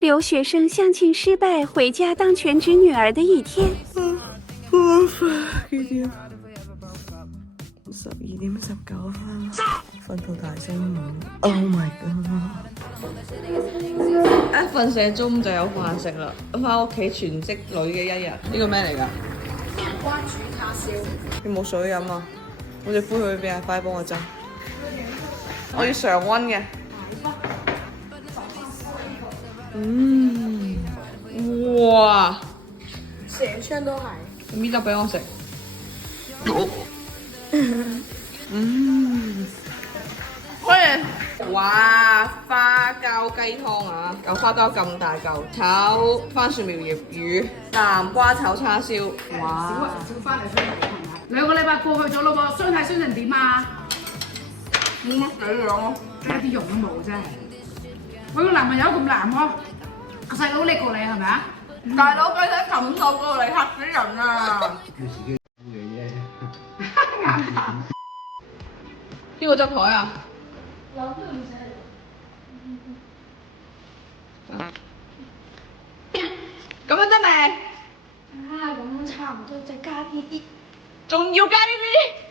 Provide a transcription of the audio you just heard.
留学生相親失敗，回家當全職女兒的一天。幾點？12:19瞓到大聲5 ，Oh my god！一瞓醒中午就有飯食啦，翻屋企全職女嘅一日。呢個咩嚟㗎？瓜煮叉燒。你冇水飲啊？我隻杯去邊啊？快啲幫我斟。我要常溫嘅。哇！成箱都係。搣得俾我食。歡迎！哇，花膠雞湯啊，嚿花膠咁大嚿，炒番薯苗葉魚，南瓜炒叉燒，哇！少翻嚟雙體係咪？2個禮拜過去咗咯喎，雙體雙成點啊？幾樣咯，一啲用都冇真係。我個男朋友咁難喎，個細佬叻過你係咪啊？大佬俾你擒獸過嚟嚇死人啊！邊個執台啊？咁樣得未？咁差唔多，再加啲啲。仲要加呢啲？